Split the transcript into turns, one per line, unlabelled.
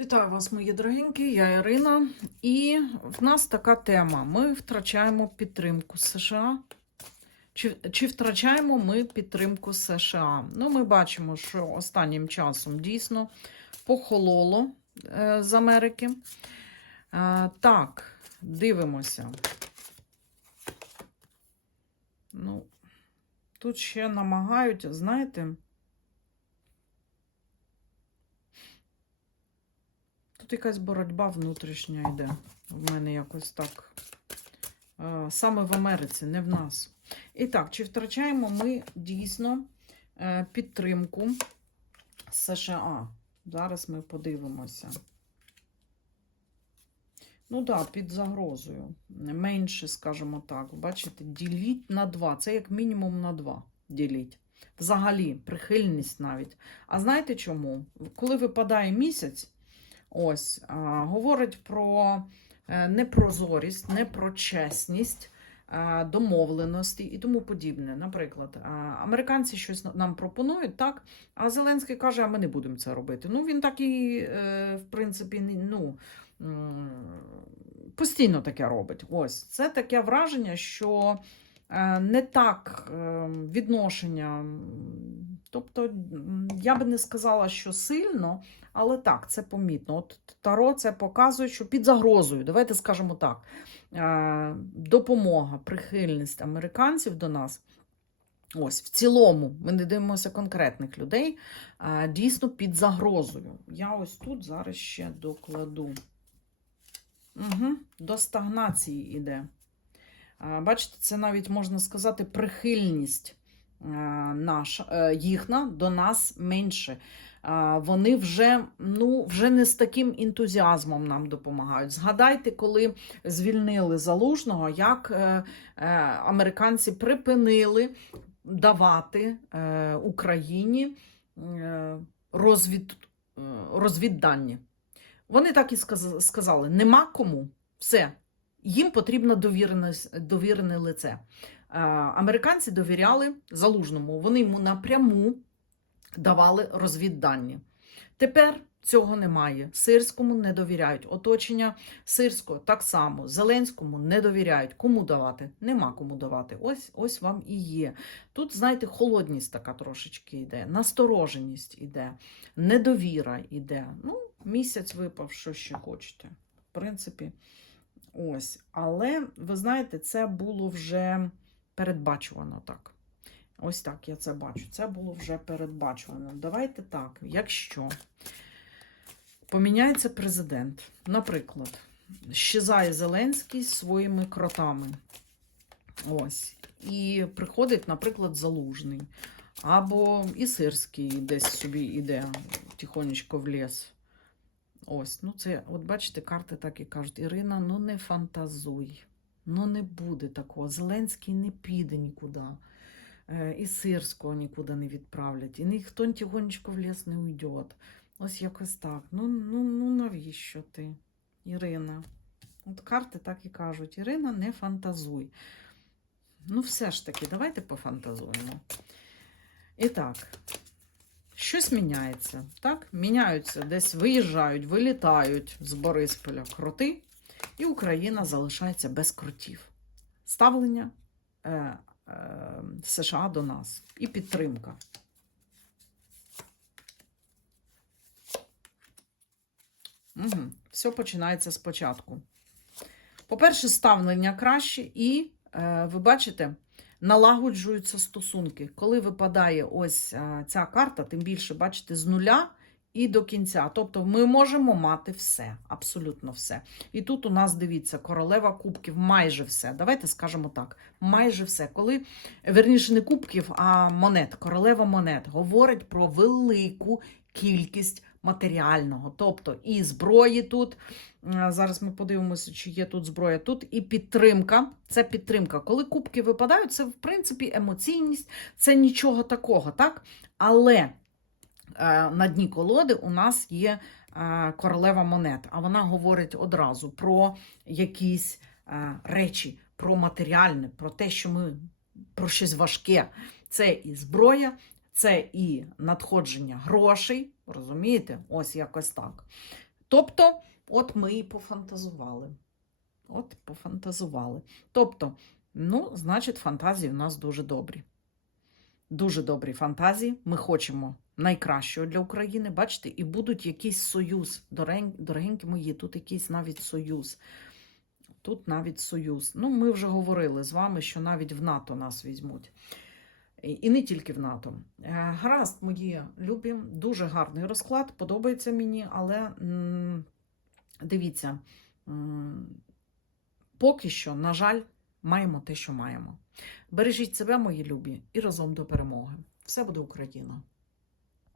Вітаю вас, мої дорогенькі, я Ірина. І в нас така тема: ми втрачаємо підтримку США. Чи, чи втрачаємо ми підтримку США? Ну, ми бачимо, що останнім часом дійсно похололо е, з Америки. Е, так, дивимося. Ну, тут ще намагають, знаєте. Тут якась боротьба внутрішня йде. В мене якось так. Е, Саме в Америці, не в нас. І так, чи втрачаємо ми дійсно е, підтримку США? Зараз ми подивимося. Ну так, да, під загрозою. Менше, скажімо так. Бачите, діліть на 2. Це як мінімум на 2 діліть. Взагалі, прихильність навіть. А знаєте чому? Коли випадає місяць, Ось, а, говорить про е, непрозорість, непрочесність, е, домовленості і тому подібне. Наприклад, американці щось нам пропонують, так, а Зеленський каже, а ми не будемо це робити. Ну, він так і, е, в принципі, ну, постійно таке робить. Ось, це таке враження, що е, не так е, відношення. Тобто, я би не сказала, що сильно, але так, це помітно. От Таро це показує, що під загрозою, давайте скажемо так, е, допомога, прихильність американців до нас. Ось, в цілому, ми не дивимося конкретних людей, е, дійсно під загрозою. Я ось тут зараз ще докладу. Угу, до стагнації йде. Е, Бачите, це навіть можна сказати прихильність е, наша, е, до нас менше. Вони вже, ну, вже не з таким ентузіазмом нам допомагають. Згадайте, коли звільнили залужного, як е, американці припинили давати Україні розвід, розвіддані. Вони так і сказали: нема кому, все. Їм потрібно довірене лице. Е, Американці довіряли залужному, вони йому напряму давали розвіддані. Тепер цього немає. Сирському не довіряють. Оточення Сирського так само. Зеленському не довіряють. Кому давати? Нема кому давати. Ось ось вам і є. Тут, знаєте, холодність така трошечки йде, настороженість іде, недовіра йде. Ну, місяць випав, що ще хочете. В принципі, ось. Але ви знаєте, це було вже передбачувано так. Ось так я це бачу. Це було вже передбачувано. Давайте так, якщо поміняється президент, наприклад, щезає Зеленський своїми кротами. Ось. І приходить, наприклад, залужний. Або і сирський десь собі йде тихонечко в ліс. Ось, ну це, от бачите, карти так і кажуть: Ірина, ну не фантазуй. Ну не буде такого. Зеленський не піде нікуди. Е, І Сирського нікуди не відправлять. І ніхто тихонечко в ліс не уйде. Ось якось так. Ну, ну, ну навіщо ти, Ірина? От карти так і кажуть: Ірина, не фантазуй. Ну, все ж таки, давайте пофантазуємо. І так, щось міняється. Так? Міняються, десь виїжджають, вилітають з Борисполя кроти, і Україна залишається без кротів. Ставлення е, е, США до нас і підтримка. Угу. Все починається спочатку. По-перше, ставлення краще, і е, ви бачите, налагоджуються стосунки. Коли випадає ось е, ця карта, тим більше, бачите, з нуля і до кінця. Тобто ми можемо мати все, абсолютно все. І тут у нас, дивіться, королева кубків, майже все. Давайте скажемо так: майже все. Коли, верніше, не кубків, а монет, королева монет говорить про велику кількість матеріального. Тобто і зброї тут. Е, Зараз ми подивимося, чи є тут зброя. Тут і підтримка. Це підтримка. Коли кубки випадають, це в принципі емоційність, це нічого такого, так? Але на дні колоди у нас є е, королева монет, а вона говорить одразу про якісь е, речі, про матеріальне, про те, що ми про щось важке. Це і зброя, це і надходження грошей, розумієте? Ось якось так. Тобто, от ми і пофантазували. От пофантазували. Тобто, ну, значить, фантазії у нас дуже добрі. Дуже добрі фантазії. Ми хочемо найкращого для України. Бачите, і будуть якийсь союз. Дорогенькі мої, тут якийсь навіть союз. Тут навіть союз. Ну, ми вже говорили з вами, що навіть в НАТО нас візьмуть. І і не тільки в НАТО. Е, Гаразд, мої любі, дуже гарний розклад, подобається мені, але дивіться, поки що, на жаль, маємо те, що маємо. Бережіть себе, мої любі, і разом до перемоги. Все буде Україна!